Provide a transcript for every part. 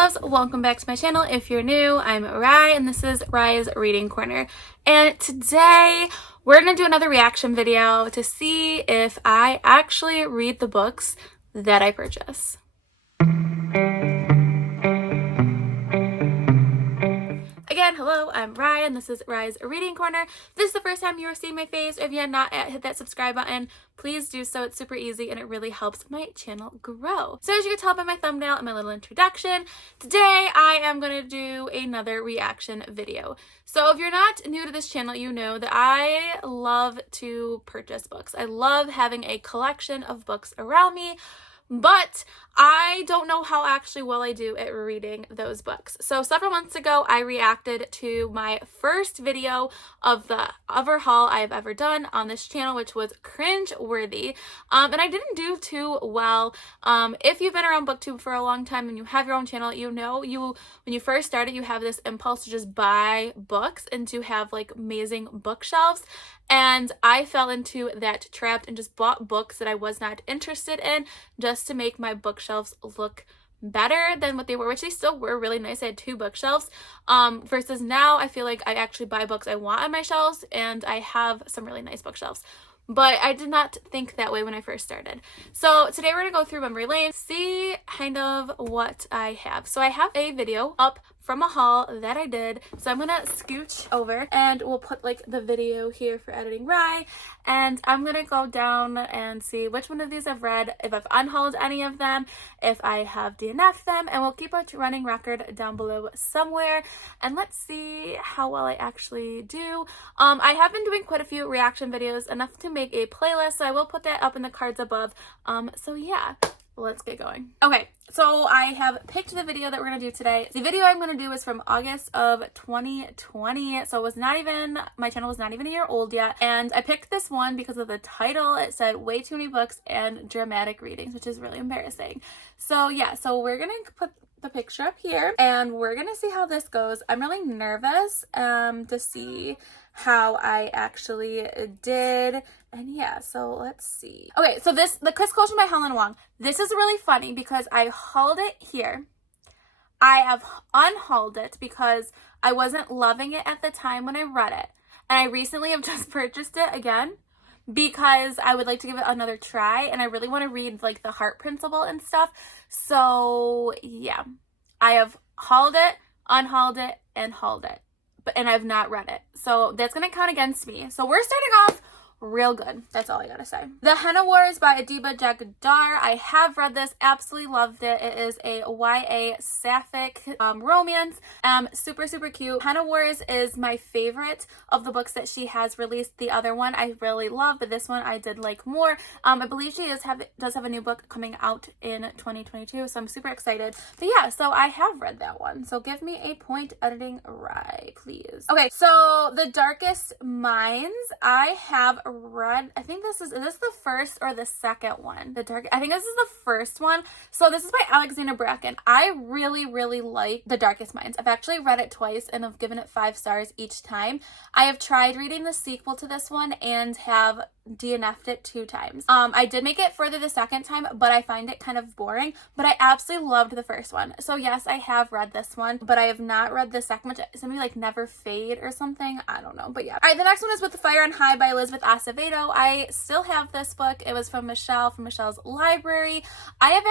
loves, welcome back to my channel. If you're new, I'm Rye and this is Rye's Reading Corner. And today we're going to do another reaction video to see if I actually read the books that I purchase. Again, hello, I'm Rye and this is Rye's Reading Corner. If this is the first time you are seeing my face, or if you have not yet hit that subscribe button, please do so. It's super easy and it really helps my channel grow. So as you can tell by my thumbnail and my little introduction, today I am going to do another reaction video. So if you're not new to this channel, you know that I love to purchase books. I love having a collection of books around me. But I don't know how actually well I do at reading those books. So several months ago, I reacted to my first video of the overhaul I've ever done on this channel, which was cringe-worthy. And I didn't do too well. If you've been around BookTube for a long time and you have your own channel, you know when you first started, you have this impulse to just buy books and to have like amazing bookshelves. And I fell into that trap and just bought books that I was not interested in just to make my bookshelves look better than what they were, which they still were really nice. I had 2 bookshelves versus now I feel like I actually buy books I want on my shelves and I have some really nice bookshelves. But I did not think that way when I first started. So today we're going to go through memory lane, see kind of what I have. So I have a video up from a haul that I did. So I'm going to scooch over and we'll put like the video here for editing Rye. And I'm going to go down and see which one of these I've read, if I've unhauled any of them, if I have DNF'd them, and we'll keep a running record down below somewhere. And let's see how well I actually do. I have been doing quite a few reaction videos, enough to make a playlist, so I will put that up in the cards above. So yeah, let's get going. Okay, so I have picked the video that we're going to do today. The video I'm going to do is from August of 2020, so it was not even, my channel was not even a year old yet, and I picked this one because of the title. It said way too many books and dramatic readings, which is really embarrassing. So yeah, so we're going to put the picture up here and we're going to see how this goes. I'm really nervous to see how I actually did. And yeah, so let's see. Okay, so The Kiss Quotient by Helen Wong. This is really funny because I hauled it here. I have unhauled it because I wasn't loving it at the time when I read it. And I recently have just purchased it again because I would like to give it another try. And I really want to read like the Heart Principle and stuff. So yeah, I have hauled it, unhauled it, and hauled it. And I've not read it. So that's going to count against me. So we're starting off real good. That's all I gotta say. The Henna Wars by Adiba Jagadar. I have read this, absolutely loved it. It is a YA sapphic romance. Super, super cute. Henna Wars is my favorite of the books that she has released. The other one I really love, but this one I did like more. I believe she does have a new book coming out in 2022, so I'm super excited. But yeah, so I have read that one. So give me a point, editing Rye, please. Okay, so The Darkest Minds, I have read. I think is this the first or the second one? I think this is the first one. So this is by Alexandra Bracken. I really, really like The Darkest Minds. I've actually read it twice and I've given it 5 stars each time. I have tried reading the sequel to this one and have DNF'd it 2 times. I did make it further the second time, but I find it kind of boring. But I absolutely loved the first one. So yes, I have read this one, but I have not read the second one. Something like Never Fade or something. I don't know, but yeah. All right, the next one is With the Fire on High by Elizabeth Acevedo. I still have this book. It was from Michelle's library. I have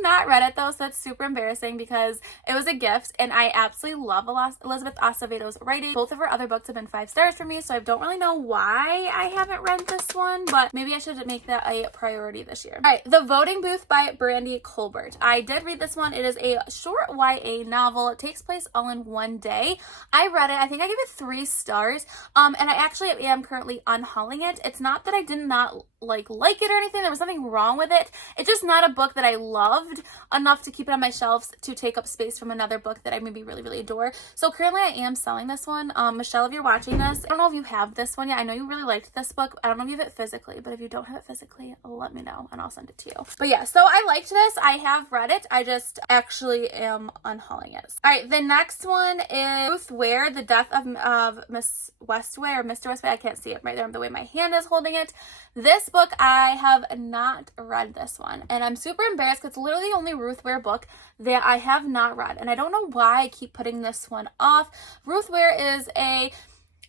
not read it though, so that's super embarrassing because it was a gift and I absolutely love Elizabeth Acevedo's writing. Both of her other books have been 5 stars for me, so I don't really know why I haven't read this one, but maybe I should make that a priority this year. All right, The Voting Booth by Brandy Colbert. I did read this one. It is a short YA novel. It takes place all in one day. I read it. I think I gave it 3 stars. And I actually am currently unhauling it. It's not that I did not like it or anything. There was nothing wrong with it. It's just not a book that I loved enough to keep it on my shelves to take up space from another book that I maybe really, really adore. So currently I am selling this one. Michelle, if you're watching this, I don't know if you have this one yet. I know you really liked this book. I don't know if have it physically, but if you don't have it physically, let me know and I'll send it to you. But yeah, so I liked this. I have read it. I just actually am unhauling it. All right, the next one is Ruth Ware, The Death of Miss Westway, or Mr. Westway. I can't see it right there the way my hand is holding it. This book, I have not read this one, and I'm super embarrassed because it's literally the only Ruth Ware book that I have not read, and I don't know why I keep putting this one off. Ruth Ware is a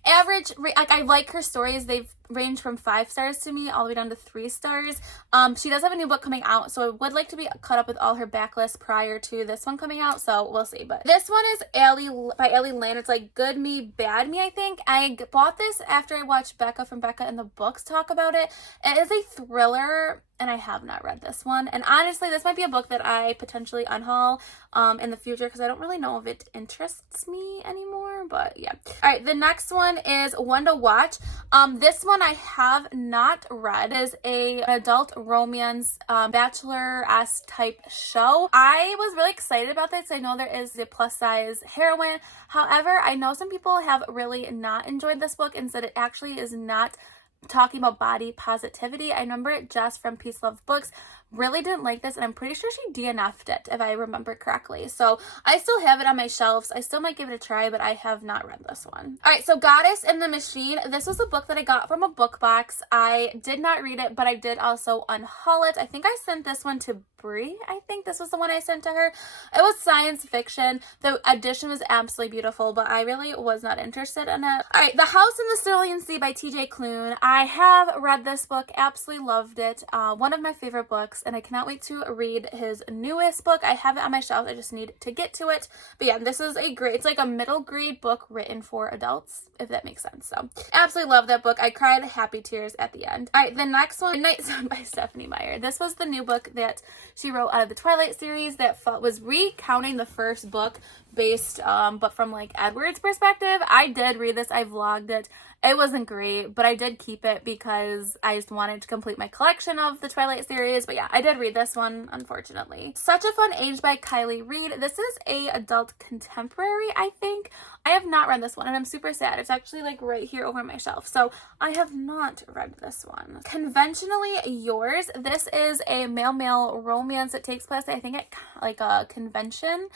average, like, I like her stories. They've ranged from 5 stars to me all the way down to 3 stars. She does have a new book coming out, so I would like to be caught up with all her backlist prior to this one coming out, so we'll see. But this one is by Allie Land. It's like Good Me, Bad Me, I think. I bought this after I watched Becca from Becca and the Books talk about it. It is a thriller, and I have not read this one. And honestly, this might be a book that I potentially unhaul in the future because I don't really know if it interests me anymore, but yeah. All right, the next one is One to Watch. This one I have not read. It is an adult romance bachelor-esque type show. I was really excited about this. I know there is a plus-size heroine. However, I know some people have really not enjoyed this book and said it actually is not talking about body positivity. I remember Jess from Peace Love Books really didn't like this, and I'm pretty sure she DNF'd it if I remember correctly. So I still have it on my shelves. I still might give it a try, but I have not read this one. All right, so Goddess and the Machine. This was a book that I got from a book box. I did not read it, but I did also unhaul it. I think I sent this one to Brie. I think this was the one I sent to her. It was science fiction. The edition was absolutely beautiful, but I really was not interested in it. All right, The House in the Cerulean Sea by TJ Klune. I have read this book, absolutely loved it. One of my favorite books, and I cannot wait to read his newest book. I have it on my shelf. I just need to get to it. But yeah, this is it's like a middle grade book written for adults, if that makes sense. So absolutely love that book. I cried happy tears at the end. All right, the next one, Midnight Sun by Stephanie Meyer. This was the new book that she wrote out of the Twilight series that was recounting the first book based, but from like Edward's perspective. I did read this. I vlogged it. It wasn't great, but I did keep it because I just wanted to complete my collection of the Twilight series. But yeah, I did read this one, unfortunately. Such a Fun Age by Kylie Reed. This is a adult contemporary, I think. I have not read this one, and I'm super sad. It's actually like right here over my shelf, so I have not read this one. Conventionally Yours. This is a male-male romance that takes place, I think, at like a convention.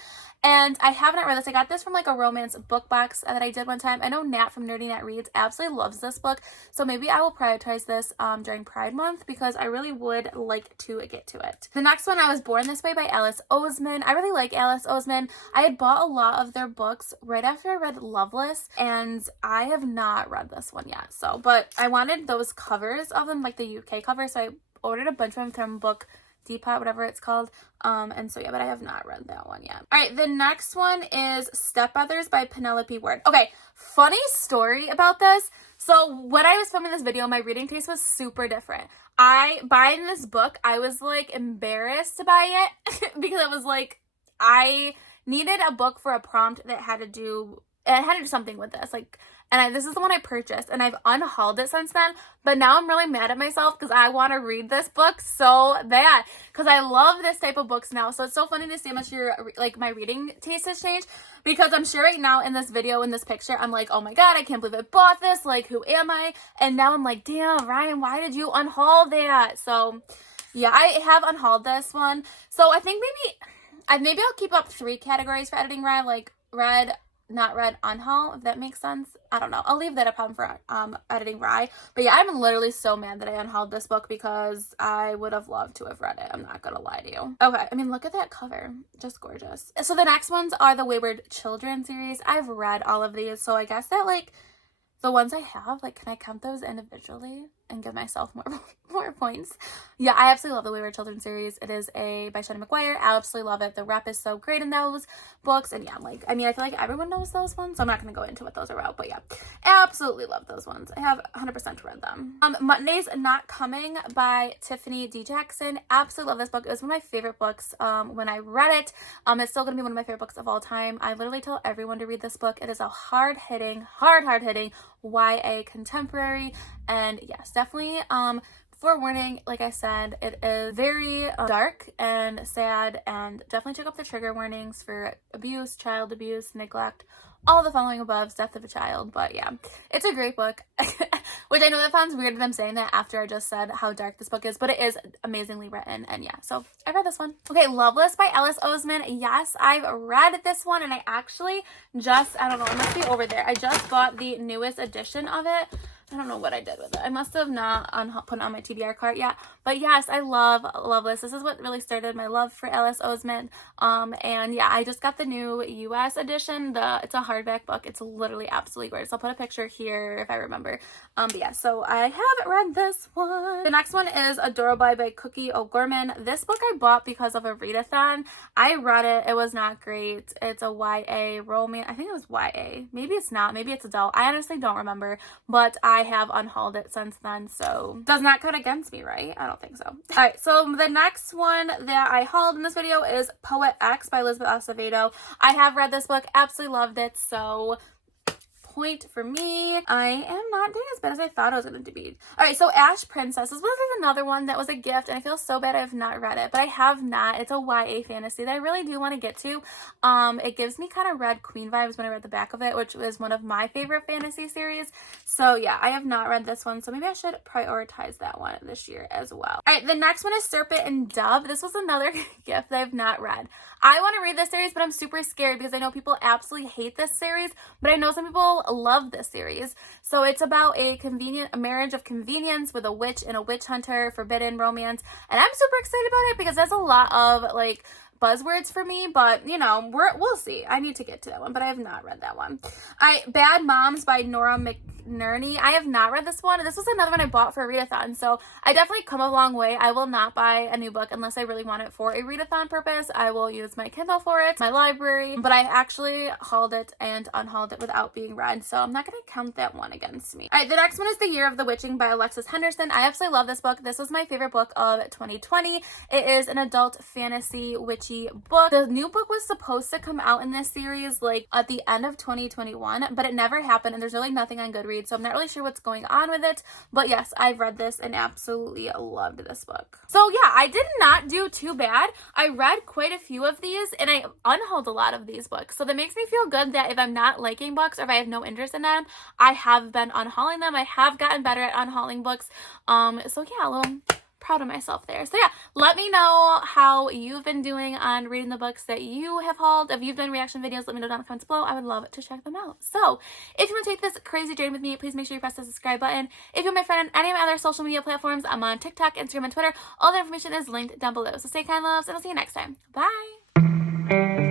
And I have not read this. I got this from like a romance book box that I did one time. I know Nat from Nerdy Nat Reads absolutely loves this book, so maybe I will prioritize this during Pride Month because I really would like to get to it. The next one, I Was Born This Way by Alice Oseman. I really like Alice Oseman. I had bought a lot of their books right after I read Loveless, and I have not read this one yet. So, but I wanted those covers of them, like the UK cover, so I ordered a bunch of them from Book Depot, whatever it's called. And so yeah, but I have not read that one yet. All right, the next one is Stepbrothers by Penelope Ward. Okay, funny story about this. So when I was filming this video, my reading taste was super different. Buying this book, I was like embarrassed to buy it because I was like, I needed a book for a prompt that had to do something with this, like, and this is the one I purchased, and I've unhauled it since then, but now I'm really mad at myself because I want to read this book so bad because I love this type of books now. So it's so funny to see how much my reading taste has changed, because I'm sure right now in this video, in this picture, I'm like, oh my god, I can't believe I bought this, like, who am I? And now I'm like, damn, Ryan, why did you unhaul that? So yeah, I have unhauled this one. So I think maybe I'll keep up 3 categories for editing Ryan, like read, not read, unhaul, if that makes sense. I don't know. I'll leave that up on for editing Rye. But yeah, I'm literally so mad that I unhauled this book because I would have loved to have read it. I'm not gonna lie to you. Okay, I mean, look at that cover. Just gorgeous. So the next ones are the Wayward Children series. I've read all of these, so I guess that, like, the ones I have, like, can I count those individually and give myself more points? Yeah, I absolutely love the Wayward Children series. It is by Shannon McGuire. I absolutely love it. The rep is so great in those books. And yeah, like, I mean, I feel like everyone knows those ones, so I'm not going to go into what those are about. But yeah, absolutely love those ones. I have 100% read them. Monday's Not Coming by Tiffany D. Jackson. Absolutely love this book. It was one of my favorite books when I read it. It's still going to be one of my favorite books of all time. I literally tell everyone to read this book. It is a hard-hitting YA contemporary, and yes, definitely forewarning, like I said, it is very dark and sad, and definitely check up the trigger warnings for abuse, child abuse, neglect, all the following above, death of a child. But yeah, it's a great book. which I know that sounds weird that I'm saying that after I just said how dark this book is, but it is amazingly written, and yeah, so I read this one. Okay, Loveless by Alice Oseman. Yes, I've read this one, and I actually just, I don't know, it must be over there. I just bought the newest edition of it. I don't know what I did with it. I must have not put it on my TBR cart yet. But yes, I love Loveless. This is what really started my love for Alice Oseman. And yeah, I just got the new US edition. It's a hardback book. It's literally absolutely gorgeous. I'll put a picture here if I remember. But yeah, so I have read this one. The next one is Adorable by Cookie O'Gorman. This book I bought because of a readathon. I read it. It was not great. It's a YA romance. I think it was YA. Maybe it's not. Maybe it's adult. I honestly don't remember. But I have unhauled it since then, so does not count against me, right? I don't think so. All right, so the next one that I hauled in this video is Poet X by Elizabeth Acevedo. I have read this book, absolutely loved it, so point for me. I am not doing as bad as I thought I was going to be. All right, so Ash Princess. This was another one that was a gift, and I feel so bad I have not read it, but I have not. It's a YA fantasy that I really do want to get to. It gives me kind of Red Queen vibes when I read the back of it, which was one of my favorite fantasy series. So yeah, I have not read this one, so maybe I should prioritize that one this year as well. All right, the next one is Serpent and Dove. This was another gift that I have not read. I want to read this series, but I'm super scared because I know people absolutely hate this series, but I know some people love this series. So it's about a marriage of convenience with a witch and a witch hunter, forbidden romance, and I'm super excited about it because that's a lot of like buzzwords for me, but you know, we'll see. I need to get to that one, but I have not read that one. Bad Moms by Nora McNerney. I have not read this one. This was another one I bought for a readathon, so I definitely come a long way. I will not buy a new book unless I really want it for a readathon purpose. I will use my Kindle for it, my library, but I actually hauled it and unhauled it without being read, so I'm not going to count that one against me. All right, the next one is The Year of the Witching by Alexis Henderson. I absolutely love this book. This was my favorite book of 2020. It is an adult fantasy witchy book. The new book was supposed to come out in this series like at the end of 2021, but it never happened, and there's really nothing on Goodreads, so I'm not really sure what's going on with it. But yes, I've read this and absolutely loved this book. So yeah, I did not do too bad. I read quite a few of these, and I unhauled a lot of these books, so that makes me feel good that if I'm not liking books or if I have no interest in them, I have been unhauling them. I have gotten better at unhauling books. So yeah, a little proud of myself there. So yeah, let me know how you've been doing on reading the books that you have hauled. If you've done reaction videos, let me know down in the comments below. I would love to check them out. So if you want to take this crazy journey with me, please make sure you press the subscribe button. If you're my friend on any of my other social media platforms, I'm on TikTok, Instagram, and Twitter. All the information is linked down below. So stay kind, loves, and I'll see you next time. Bye!